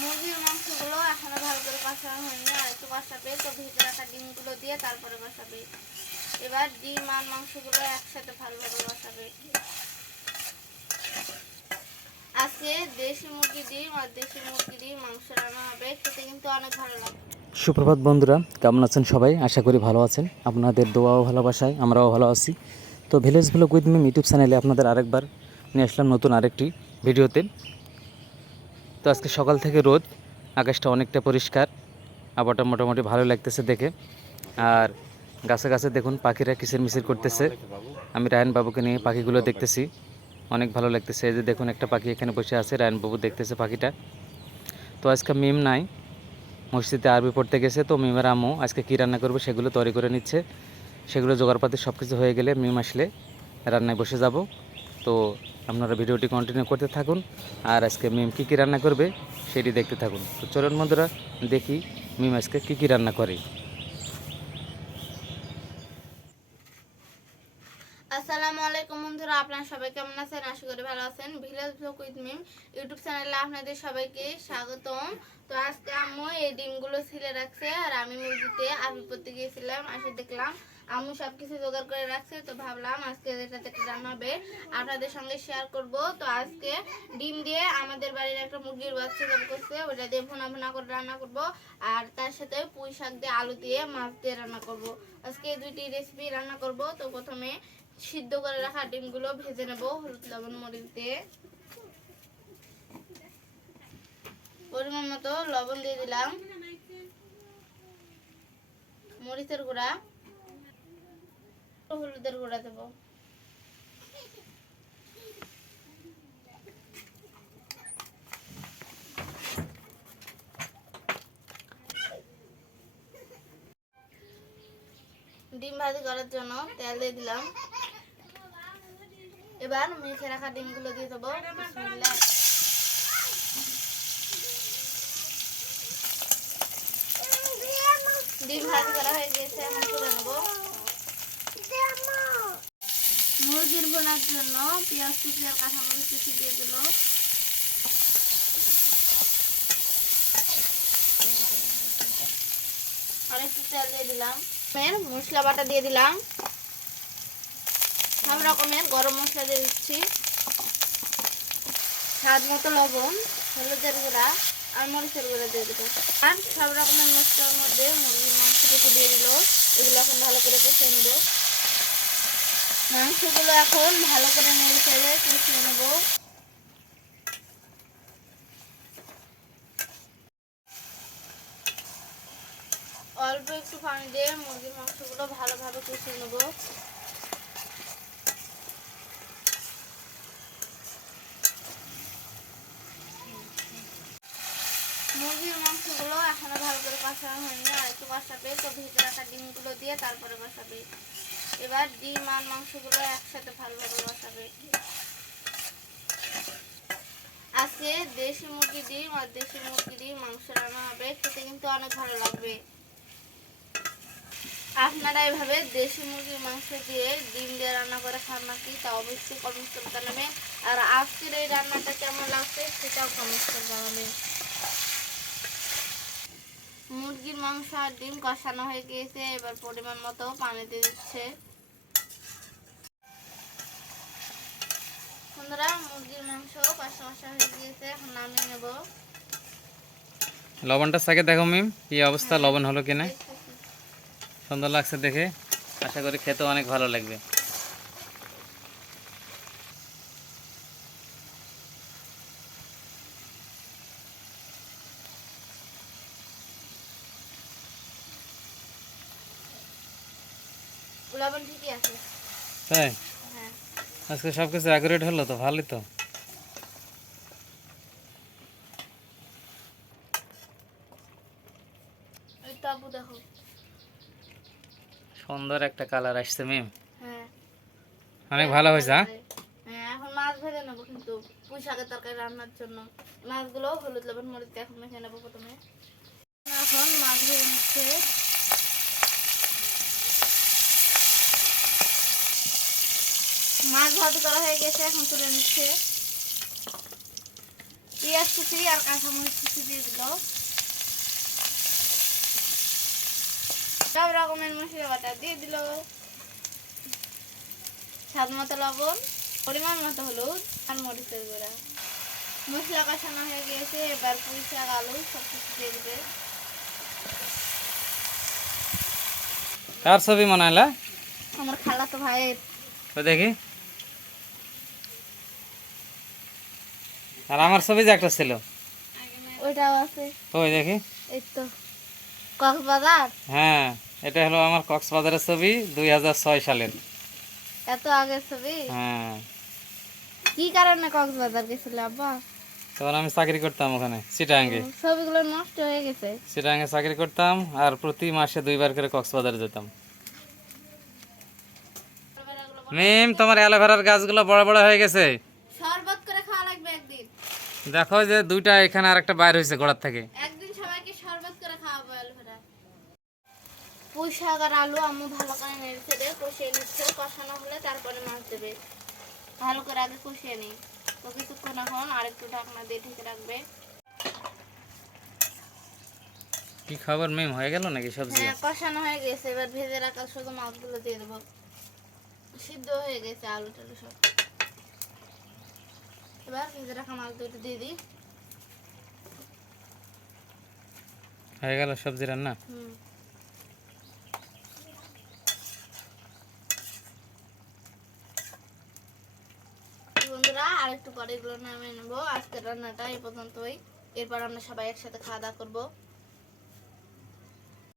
মুরগির মাংসগুলো এখনো ভালো করে কষানো হয়নি, আর একটু কষাবে। তো ভেজে রাখা ডিমগুলো দিয়ে তারপরে কষাবে। এবার ডিম আর মাংসগুলো একসাথে ভালোভাবে কষাবে। আজকে দেশি মুরগি ডিম আর দেশি মুরগি ডিম মাংস রান্না হবে, খেতে কিন্তু অনেক ভালো লাগে। সুপ্রভাত বন্ধুরা, কেমন আছেন সবাই? আশা করি ভালো আছেন। আপনাদের দোয়া ও ভালোবাসায় আমরাও ভালো আছি। তো village blog with Mim YouTube চ্যানেলে আপনাদের আরেকবার নিয়ে আসলাম নতুন আরেকটি ভিডিওতে। তো আজকে সকাল থেকে রোদ, আকাশটা অনেকটা পরিষ্কার, আবহাওয়াটা মোটামুটি ভালো লাগতেছে দেখে। আর গাছে গাছে দেখুন পাখিরা কিচির মিচির করতেছে। আমি রায়ন বাবুকে নিয়ে পাখিগুলো দেখতেছি, অনেক ভালো লাগতেছে। এই যে দেখুন একটা পাখি এখানে বসে আছে, রায়ন বাবু দেখতেছে পাখিটা। তো আজকে মিম নাই, মসজিদে আরবি পড়তে গেছে। তো মিমের আম্মু আজকে কী রান্না করবে সেগুলো তৈরি করে নিচ্ছে। সেগুলো জোগাড়পাতি সব কিছু হয়ে গেলে মিম আসলে রান্নায় বসে যাব। তো আপনারা ভিডিওটি কন্টিনিউ করতে থাকুন, আর আজকে মিম কী কী রান্না করবে সেটি দেখতে থাকুন। তো চলুন বন্ধুরা, দেখি মিম আজকে কী কী রান্না করে। আসসালামু আলাইকুম বন্ধুরা, আপনারা সবাই কেমন আছেন? আশা করি ভালো আছেন। Village blog with Mim YouTube চ্যানেলে আপনাদের সবাইকে স্বাগতম। তো আজকে আম্মু এই ডিমগুলো ছিলে রাখছে, আর আমি মুরগিতে আরবি পড়তে গিয়েছিলাম, আসে দেখলাম আম্মু সবকিছু জোগাড় করে রাখছে। তো ভাবলাম আজকে এটাতে একটা রান্না হবে, আপনাদের সঙ্গে শেয়ার করব। তো আজকে ডিম দিয়ে আমাদের বাড়ির একটা মুরগির বাচ্চা জব করছে, ওটা দিয়ে ভুনা ভুনা করে রান্না করব। আর তার সাথে পুঁই শাক দিয়ে, আলু দিয়ে, মাছ দিয়ে রান্না করব। আজকে দুইটি রেসিপি রান্না করব। তো প্রথমে সিদ্ধ করে রাখা ডিমগুলো ভেজে নেব হলুদ লবণ মরিচ দিয়ে। পরিমাণ মতো লবণ দিয়ে দিলাম, মরিচের গুঁড়া, হলুদের গুঁড়া দেব। ডিম ভাজি করার জন্য তেল দিয়ে দিলাম। এবার মেখে রাখা ডিমগুলো দিয়ে দেবো। বিসমিল্লাহ। ডিম ভাজি করা হয়ে গেছে, এখন তুলে নেব। মুরগির ভোনার জন্য পেঁয়াজ কুচি আর কাঁচামরিচ কুচি দিয়ে দিল। আর একটু তেল দিয়ে দিলাম। মশলা বাটা দিয়ে দিলাম, সব রকমের গরম মশলা দিয়ে দিচ্ছি, স্বাদ মতো লবণ, হলুদের গুঁড়া আর মরিচের গুঁড়া দিয়ে দেবো। আর সব রকমের মশলার মধ্যে মুরগির মাংসটুকু দিয়ে দিল। এগুলো এখন ভালো করে কষিয়ে নেব। মাংসগুলো এখন ভালো করে নেড়ে চেড়ে কষিয়ে নেব। অল্প একটু পানি দিয়ে মুরগির মাংসগুলো ভালোভাবে কষিয়ে নেব। মুরগির মাংসগুলো এখনো ভালো করে কষানো হয়নি, আর একটু কষাবে। তো ভেজে রাখা ডিমগুলো দিয়ে তারপরে কষাবে। এবার ডিম আর মাংসগুলো একসাথে ভালোভাবে কষাবে। আজকে দেশি মুরগি ডিম আর দেশি মুরগি ডিম মাংস রান্না হবে, খেতে কিন্তু অনেক ভালো লাগবে। আপনারা এভাবে দেশি মুরগির মাংস দিয়ে ডিম দিয়ে রান্না করে খান নাকি, তা অবশ্যই কমেন্ট করে জানাবেন। আর আজকের এই রান্নাটা কেমন লাগছে সেটাও কমেন্ট করে জানাবেন। মুরগির মাংস আর ডিম কষানো হয়ে গিয়েছে, এবার পরিমাণ মতো পানি দিয়ে দিচ্ছে। বন্ধুরা, মুরগির মাংস কষা কষা হয়ে গিয়েছে, এখন নামিয়ে নেব। লবণটা সাকে দেখো মিম, কি অবস্থা, লবণ হলো কিনা। দেখতেছি। সুন্দর লাগছে দেখে, আশা করি খেতে অনেক ভালো লাগবে। লবণ ঠিকই আছে। তাই হ্যাঁ, আজকে সব কিছু অ্যাকুরেট হলো, তো ভালোই তো। এই তো আপু দেখো। সুন্দর একটা কালার আসছে মিম, হ্যাঁ, অনেক ভালো হয়েছে। হ্যাঁ, হ্যাঁ, এখন মাছ ভেজে নেবো, কিন্তু পুঁই শাকের তরকারি রান্নার জন্য মাছগুলো হলুদ লবণ মরিচ দিয়ে এখন মেখে নেবো প্রথমে। এখন মাছ ভেজে নিচ্ছে। মাছ ভাজি করা হয়ে গেছে, এখন তুলে নিচ্ছে। পেঁয়াজ কুচি আর কাঁচামরিচ কুচি দিয়ে দিল। সব রকমের মশলা বাটা দিয়ে দিল। স্বাদ মতো লবণ, পরিমাণ মতো হলুদ আর মরিচের গুঁড়া। মশলা কষানো হয়ে গিয়েছে, এবার পুঁই শাক আলু সব কিছু দিয়ে দিবে। কার ছবি মনে হলো? আমার খালাতো ভাইয়ের। তো দেখি। আর আমার ছবি যে একটা ছিল ওইটাও আছে। ওই দেখি। এই তো কক্সবাজার। হ্যাঁ, এটা হলো আমার কক্সবাজারের ছবি 2006 সালের। এত আগের ছবি। হ্যাঁ, কি কারণে কক্সবাজার গেছিল আব্বা? তখন আমি চাকরি করতাম ওখানে চিটাগাঙ্গে। ছবিগুলো নষ্ট হয়ে গেছে। চিটাগাঙ্গে চাকরি করতাম আর প্রতি মাসে 2বার করে কক্সবাজারে যেতাম। মিম, তোমার অ্যালোভেরার গাছগুলো বড় বড় হয়ে গেছে। শরবত করে খাওয়া লাগবে একদিন। দেখো যে দুইটা এখানে আর একটা বাইর হয়েছে গোড়ার থেকে। একদিন সবাইকে শরবত করে খাওয়াবো অ্যালোভেরা। পুঁই শাক আর আলু আম্মু ভালো করে নেড়ে চেড়ে কষিয়ে নিচ্ছে। কষানো হলে তারপরে মাছ দেবে। ভালো করে আগে কষিয়ে নিই। তো কিছুক্ষণ এখন আরেকটু ঢাকনা দিয়ে ঢেকে রাখবে। কি খবর মিম, হয়ে গেল নাকি সবজি? হ্যাঁ, কষানো হয়ে গেছে। এবার ভেজে রাখা শুধু মাছগুলো দিয়ে দেবো। সিদ্ধ হয়ে গেছে আলু টালু সব। এবার ভেজে রাখা মাছ দুটো দিয়ে দিই। হয়ে গেল সবজি রান্না। হুম। বন্ধুরা, আরেকটু পরে এগুলো নামিয়ে নেবো। আজকের রান্নাটা এই পর্যন্তই। এরপর আমরা সবাই একসাথে খাওয়া দাওয়া করবো।